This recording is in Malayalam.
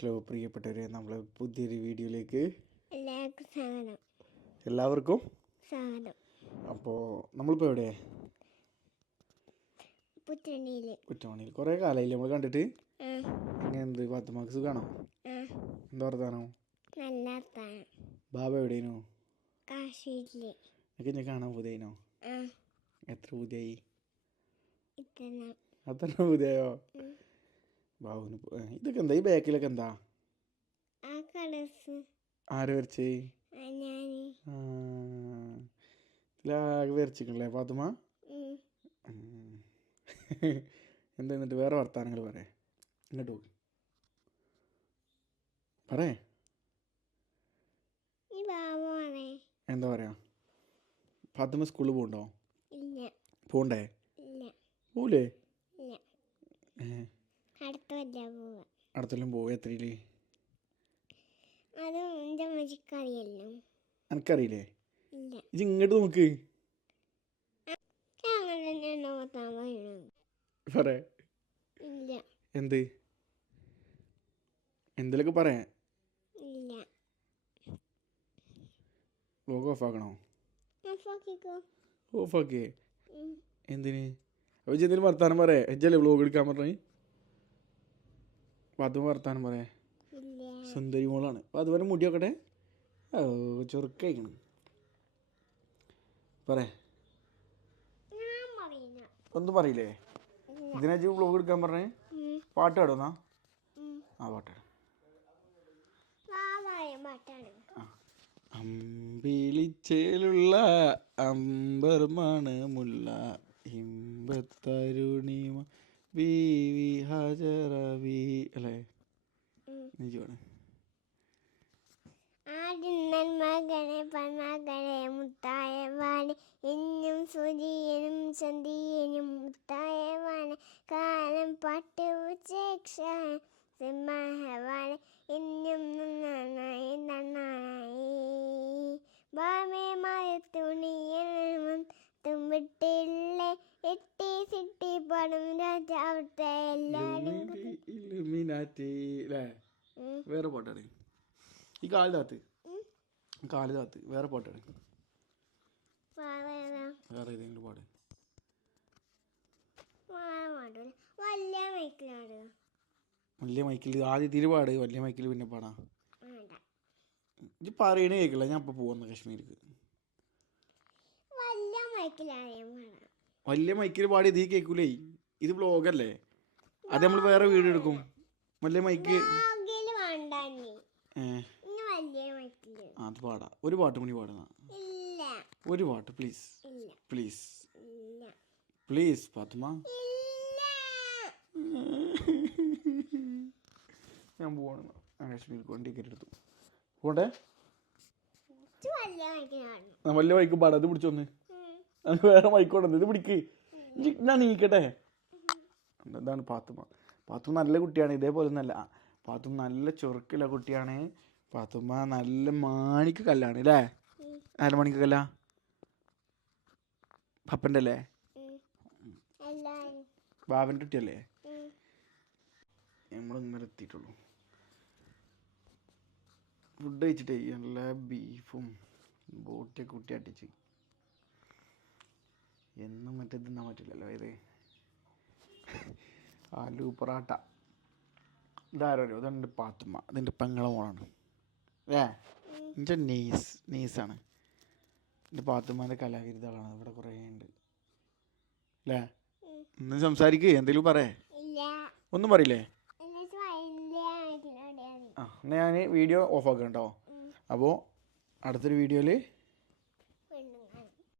ഹലോ പ്രിയപ്പെട്ടവരെ, നമ്മളെ പുതിയൊരു വീഡിയോയിലേക്ക് എല്ലാവർക്കും സ്വാഗതം. അപ്പോൾ നമ്മളിപ്പോൾ എവിടെ? കുറ്റമണിയിൽ. കുറേ കാലമായില്ലേ നമ്മൾ കണ്ടിട്ട്? എന്ത് പാത്തുമാക്ക് സുഖാണോ? എന്താ വർത്താനോ? ബാബ എവിടെയാണോ? എനിക്ക് ഞാൻ കാണാൻ പുതിയനോ? എത്ര പുതിയായി? അത്ര പുതിയായോ? ബാബുന് ഇതൊക്കെ എന്താ? ഈ ബാക്കിലൊക്കെ എന്താ? ആര് വരച്ചേ? ഇതിലാകെ വരച്ചിക്കണല്ലേ പാത്തുമ്മ? എന്താ എന്നിട്ട് വേറെ വർത്താനങ്ങൾ പറയേ? ഇങ്ങോട്ട് നോക്ക്, പറയേ. എന്താ പറയാ? പാത്തുമ്മ സ്കൂളിൽ പോകണ്ടോ? പോണ്ടേ? പോലേ? അടുത്തെല്ലാം പോവും. എത്രയില്? എനിക്കറിയില്ലേ? ഇത് ഇങ്ങോട്ട് നോക്ക്, പറ. എന്ത്? എന്തിലൊക്കെ പറയാ? ലോഗോ ഓഫാക്കണോ? ഓഫാക്കിയേ? എന്തിന്? അപ്പോൾ എന്തെങ്കിലും വർത്താനം പറയാ. എജ്ജല്ലേ വ്ലോഗ് എടുക്കാൻ പറഞ്ഞേ? പാത്തുമ്മ വർത്താനം പറയാ. സുന്ദരി മോളാണ്. അപ്പോൾ അതുപോലെ മുടി നോക്കട്ടെ. ഓ, ചൊറുക്കഴിക്കണം. പറ. ഒന്നും പറയില്ലേ? ഇതിനാ വ്ലോഗ് എടുക്കാൻ പറഞ്ഞേ? പാട്ട് പാടുന്നാ? ആ, പാട്ടാണ്. അമ്പിളിച്ചേലുള്ള അമ്പർമാണ് മുല്ല ഇമ്പത്തരുണിമ ബീവി ഹജറ ബീ അല്ലേ? നെഞ്ചുവാണ്. മകനെ പണകനെ മുത്തായവാനെ എന്നും സുതിയനും സന്ധിയനും മുത്തായവാനെ കാലം പാട്ട് ഉച്ചേക്ഷവാനെ എന്നും നന്നായി നന്നായി ഭാമയമായ തുണിയും തുമ്പിട്ടില്ലേ എട്ടി സിട്ടി പടം രാജാവട്ടെ എല്ലാവരും. വേറെ പാട്ടാണ് ഈ കാലിതാത്ത്. കാലിതാത്ത് വേറെ പാട്ടാണ്. വേറെ ഏതെങ്കിലും പാട്. വലിയ മൈക്കിൽ ആദ്യം തിരുപാട്. വലിയ മൈക്കിൽ പിന്നെ പാടാ. ഇത് പറയണേ കേൾക്കില്ല. ഞാൻ ഇപ്പൊ പോകുന്നു കാശ്മീർക്ക്. വലിയ മൈക്കിൽ പാടി ഇത് കേൾക്കൂലേ? ഇത് വ്ലോഗല്ലേ? അത് നമ്മൾ വേറെ വീഡിയോ എടുക്കും. വലിയ മൈക്ക് അത് പാടാ. ഒരു പാട്ട് മണി പാടുന്ന. ഒരു പാട്ട് പ്ലീസ് പ്ലീസ് പ്ലീസ് പാത്തുമ്മ. ഞാൻ പോവാണ് കാശ്മീർക്ക്. വണ്ടി കയറി എടുത്തു പോട്ടെ. വലിയ മൈക്ക് പാടാ. ഇത് പിടിച്ചൊന്ന്. വേറെ മൈക്കോട്ടെ. ഇത് പിടിക്ക്. ഞാൻ നീക്കട്ടെ. എന്താണ് പാത്തുമ്മ? പാത്തുമ്മ നല്ല കുട്ടിയാണ്. ഇതേപോലെ ഒന്നല്ല. പാത്തുമ്മ നല്ല ചൊറുക്കുള്ള കുട്ടിയാണ്. പാത്തുമ്മ നല്ല മാണിക്ക് കല്ലാണ് അല്ലേ? ആര മണിക്ക് കല്ല? പപ്പൻ്റെ അല്ലേ? ബാബൻ്റെ കുട്ടിയല്ലേ? നമ്മൾ ഇന്നലെ എത്തിയിട്ടുള്ളൂ. ഫുഡ് കഴിച്ചിട്ടേ നല്ല ബീഫും ബോട്ടിയൊക്കെ കുട്ടി അട്ടിച്ച്. എന്നും മറ്റേ തിന്നാൻ പറ്റില്ലല്ലോ. ഇത് ആലു പൊറാട്ട. ഇതാരോ ഇതെൻ്റെ പാത്തുമ്മ. അതെൻ്റെ പെങ്ങളെ മോളാണ്. എൻ്റെ നെയ്സാണ്. എൻ്റെ പാത്തുമ്മേൻ്റെ കലാവിരുദ്ധകളാണ്. ഇവിടെ കുറേ ഉണ്ട് അല്ലേ? ഒന്ന് സംസാരിക്കേ. എന്തെങ്കിലും പറയേ? ഒന്നും പറയില്ലേ? ആ, എന്നാൽ ഞാൻ വീഡിയോ ഓഫാക്കാം കേട്ടോ. അപ്പോൾ അടുത്തൊരു വീഡിയോയിൽ